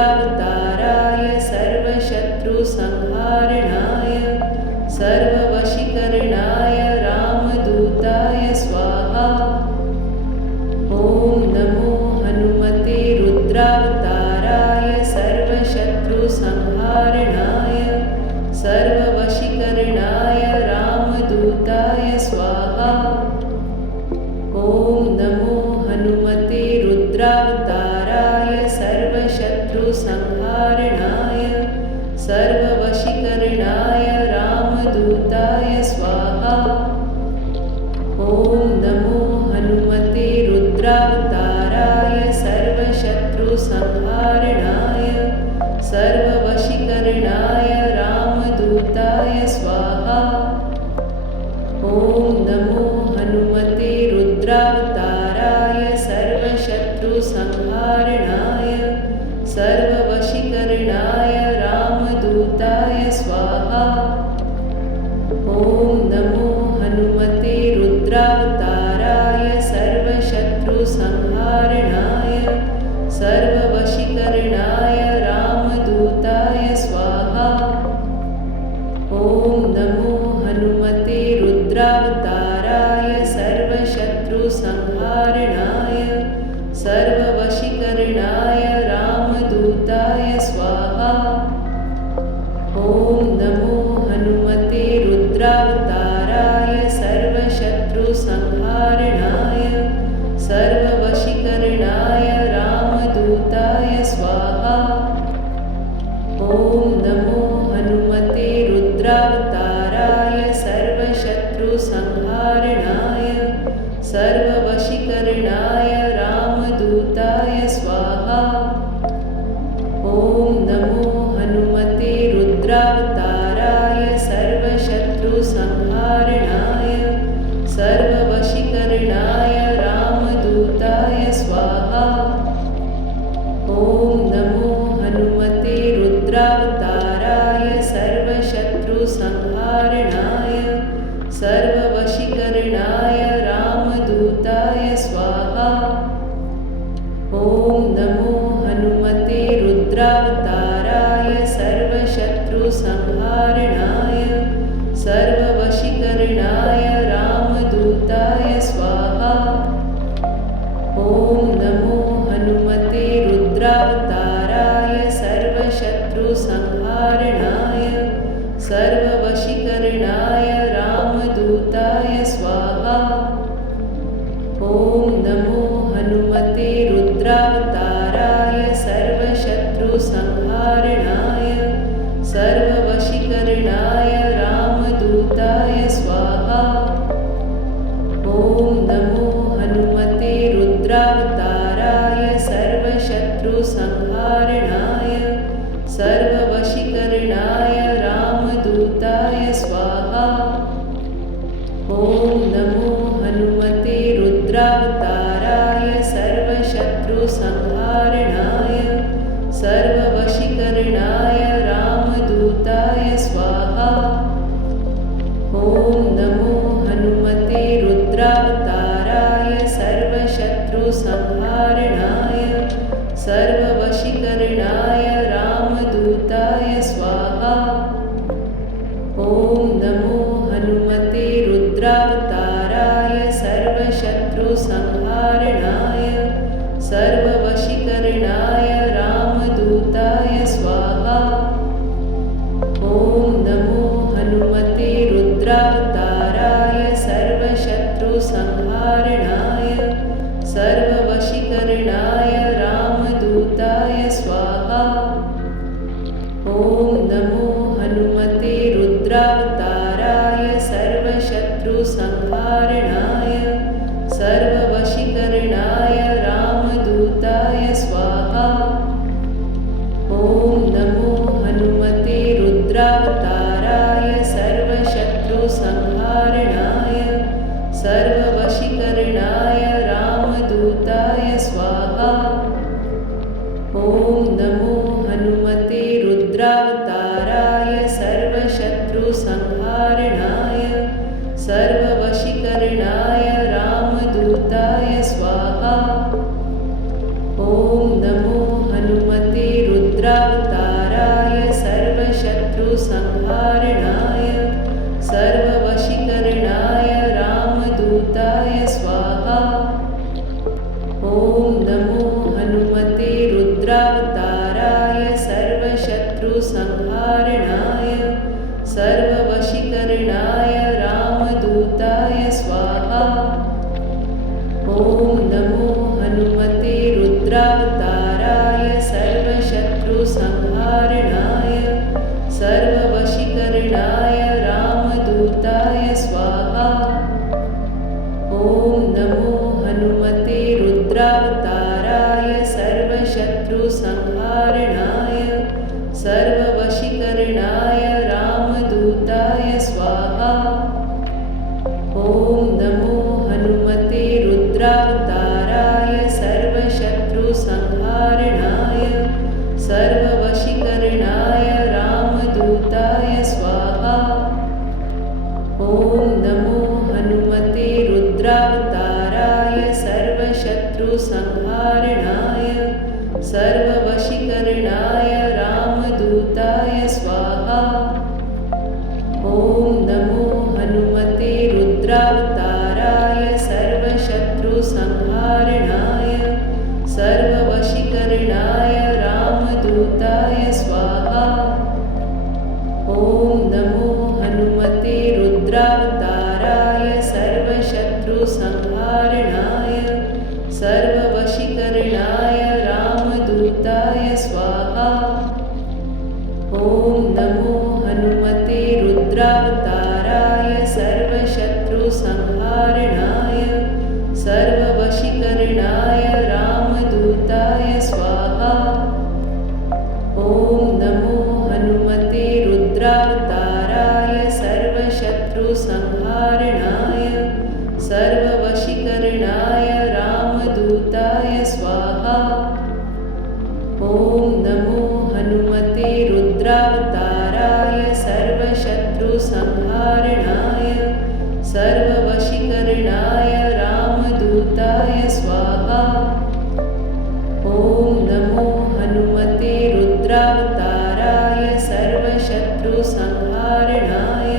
रुद्रावताराय सर्वशत्रुसंहारणाय सर्ववशीकरणाय रामदूताय स्वाहा। ॐ नमो हनुमते रुद्रावताराय सर्वशत्रुसंहारणाय सर्ववशीकरणाय रामदूताय स्वाहा। ॐ नमो हनुमते रुद्रावताराय सर्वशत्रुसंहारणाय सर्ववशीकरणाय रामदूताय स्वाहा। ॐ नमो हनुमते रुद्रावताराय सर्वशत्रुसंहारणाय सर्ववशीकरणाय रामदूताय स्वाहा। ॐ नमो हनुमते रुद्रावताराय सर्वशत्रुसंहारणाय सर्ववशीकरणाय रामदूताय स्वाहा। ॐ नमो हनुमते रुद्रावताराय सर्वशत्रुसंहारणाय सर्ववशीकरणाय रामदूताय स्वाहा। ॐ नमो हनुमते रुद्रावताराय सर्वशत्रुसंहारणाय सर्ववशीकरणाय रामदूताय स्वाहा। ॐ नमो हनुमते रुद्रावताराय सर्वशत्रुसंहारणाय सर्ववशीकरणाय रामदूताय स्वाहा। ॐ नमो हनुमते रुद्रावताराय सर्वशत्रुसंहारणाय सर्ववशीकरणाय रामदूताय स्वाहा। ॐ नमो हनुमते रुद्रावताराय सर्वशत्रुसंहारणाय सर्ववशीकरणाय रामदूताय स्वाहा। ॐ नमो हनुमते रुद्रावताराय सर्वशत्रुसंहारणाय सर्ववशीकरणाय रामदूताय स्वाहा। ॐ नमो हनुमते रुद्रावताराय सर्वशत्रुसंहारणाय सर्ववशीकरणाय रामदूताय स्वाहा। ॐ नमो हनुमते रुद्रावताराय सर्वशत्रुसंहारणाय सर्ववशीकरणाय रामदूताय स्वाहा। ॐ नमो हनुमते रुद्रावताराय सर्वशत्रुसंहारणाय सर्ववशीकरणाय रामदूताय स्वाहा। ॐ नमो हनुमते रुद्रावताराय सर्वशत्रुसंहारणाय सर्ववशीकरणाय रामदूताय स्वाहा। ॐ नमो हनुमते रुद्रावताराय सर्वशत्रुसंहारणाय सर्ववशीकरणाय रामदूताय स्वाहा। ॐ नमो हनुमते रुद्रावताराय सर्वशत्रुसंहारणाय सर्ववशीकरणाय रामदूताय स्वाहा। ॐ नमो हनुमते रुद्रावताराय सर्वशत्रुसंहारणाय सर्ववशीकरणाय रामदूताय स्वाहा। ॐ नमो हनुमते रुद्रावताराय सर्वशत्रुसंहारणाय सर्ववशीकरणाय रामदूताय स्वाहा। ॐ सर्वशत्रुसंहारणाय सर्ववशीकरणाय रामदूताय स्वाहा। ॐ नमो हनुमते रुद्रावताराय सर्वशत्रुसंहारणाय सर्ववशीकरणाय रामदूताय स्वाहा। ॐ नमो हनुमते रुद्रावताराय सर्वशत्रुसंहारणाय सर्ववशीकरणाय रामदूताय स्वाहा। ॐ नमो हनुमते रुद्रावताराय सर्वशत्रुसंहारणाय सर्ववशीकरणाय रामदूताय स्वाहा। ॐ नमो हनुमते रुद्रावताराय सर्वशत्रुसंहारणाय सर्ववशीकरणाय रामदूताय स्वाहा। ॐ नमो हनुमते रुद्रावताराय सर्वशत्रुसंहारणाय सर्ववशीकरणाय रामदूताय स्वाहा। ॐ नमो हनुमते रुद्रावताराय सर्वशत्रुसंहारणाय सर्ववशीकरणाय रामदूताय स्वाहा। ॐ नमो हनुमते रुद्रावताराय सर्वशत्रुसंहारणाय सर्ववशीकरणाय रामदूताय स्वाहा। ॐ नमो हनुमते रुद्रावताराय सर्वशत्रुसंहारणाय सर्ववशीकरणाय रामदूताय स्वाहा। ॐ नमो हनुमते रुद्रावताराय सर्वशत्रुसंहारणाय सर्ववशीकरणाय रामदूताय स्वाहा। ॐ नमो हनुमते रुद्रावताराय सर्वशत्रुसंहारणाय सर्ववशीकरणाय रामदूताय स्वाहा। ॐ नमो हनुमते रुद्रावताराय सर्वशत्रुसंहारणाय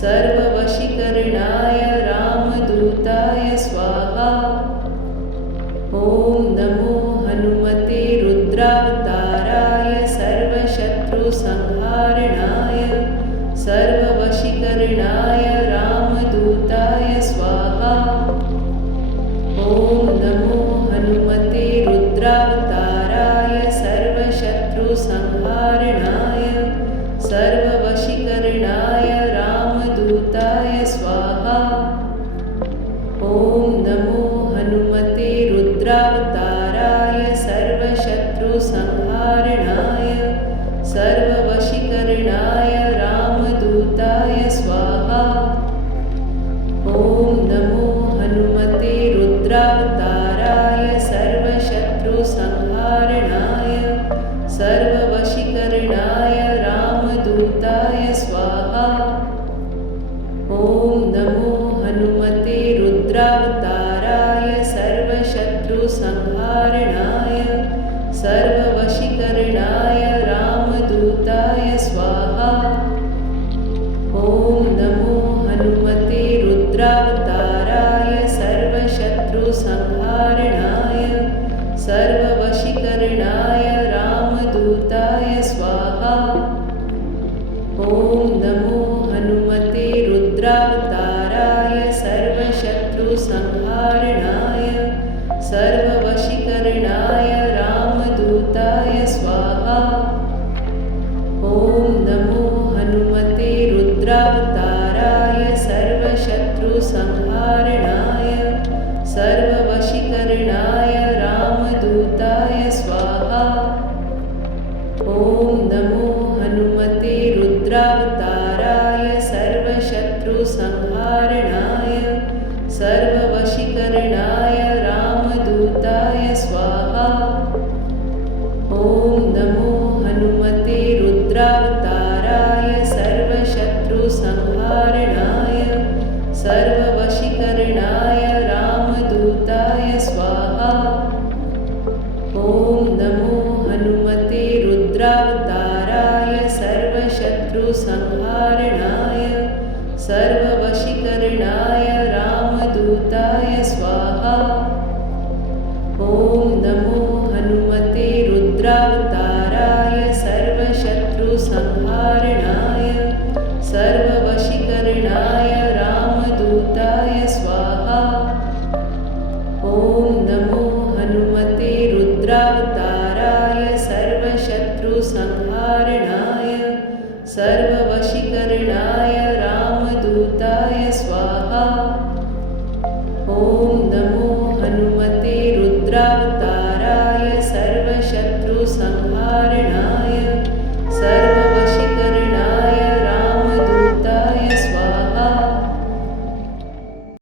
सर्ववशीकरणाय रामदूताय स्वाहा। ॐ नमो हनुमते रुद्रावताराय सर्वशत्रुसंहारणाय सर्ववशीकरणाय रामदूताय स्वाहा। ॐ नमो हनुमते रुद्रावताराय सर्वशत्रुसंहारणाय सर्ववशीकरणाय रामदूताय स्वाहा। ॐ नमो हनुमते रुद्रावताराय सर्वशत्रुसंहारणाय सर्ववशीकरणाय रामदूताय स्वाहा। ॐ नमो हनुमते रुद्रावताराय सर्वशत्रुसंहारणाय सर्ववशीकरणाय रामदूताय स्वाहा। ॐ नमो हनुमते रुद्रावताराय सर्वशत्रुसंहारणाय सर्ववशीकरणाय रामदूताय स्वाहा। ॐ नमो हनुमते रुद्रावताराय सर्वशत्रुसंहारणाय सर्ववशीकरणाय रामदूताय स्वाहा। ॐ नमो हनुमते रुद्रावताराय सर्वशत्रुसंहारणाय सर्ववशीकरणाय रामदूताय स्वाहा। ॐ नमो हनुमते रुद्रावताराय सर्वशत्रुसंहारणाय सर्ववशीकरणाय रामदूताय स्वाहा। ॐ नमो हनुमते रुद्रावताराय सर्वशत्रुसंहारणाय सर्ववशीकरणाय रामदूताय स्वाहा। ॐ नमो हनुमते रुद्रावताराय सर्वशत्रुसंहारणाय सर्ववशीकरणाय रामदूताय स्वाहा। ॐ नमो हनुमते रुद्रावताराय सर्वशत्रुसंहारणाय सर्वशत्रुसंहारणाय सर्ववशीकरणाय रामदूताय स्वाहा। ॐ नमो हनुमते रुद्रावताराय सर्वशत्रुसंहारणाय सर्ववशीकरणाय रामदूताय स्वाहा। ॐ नमो हनुमते रुद्रावताराय सर्वशत्रुसंहारणाय सर्ववशीकरणाय रामदूताय स्वाहा। ॐ नमो हनुमते रुद्रावताराय सर्वशत्रुसंहारणाय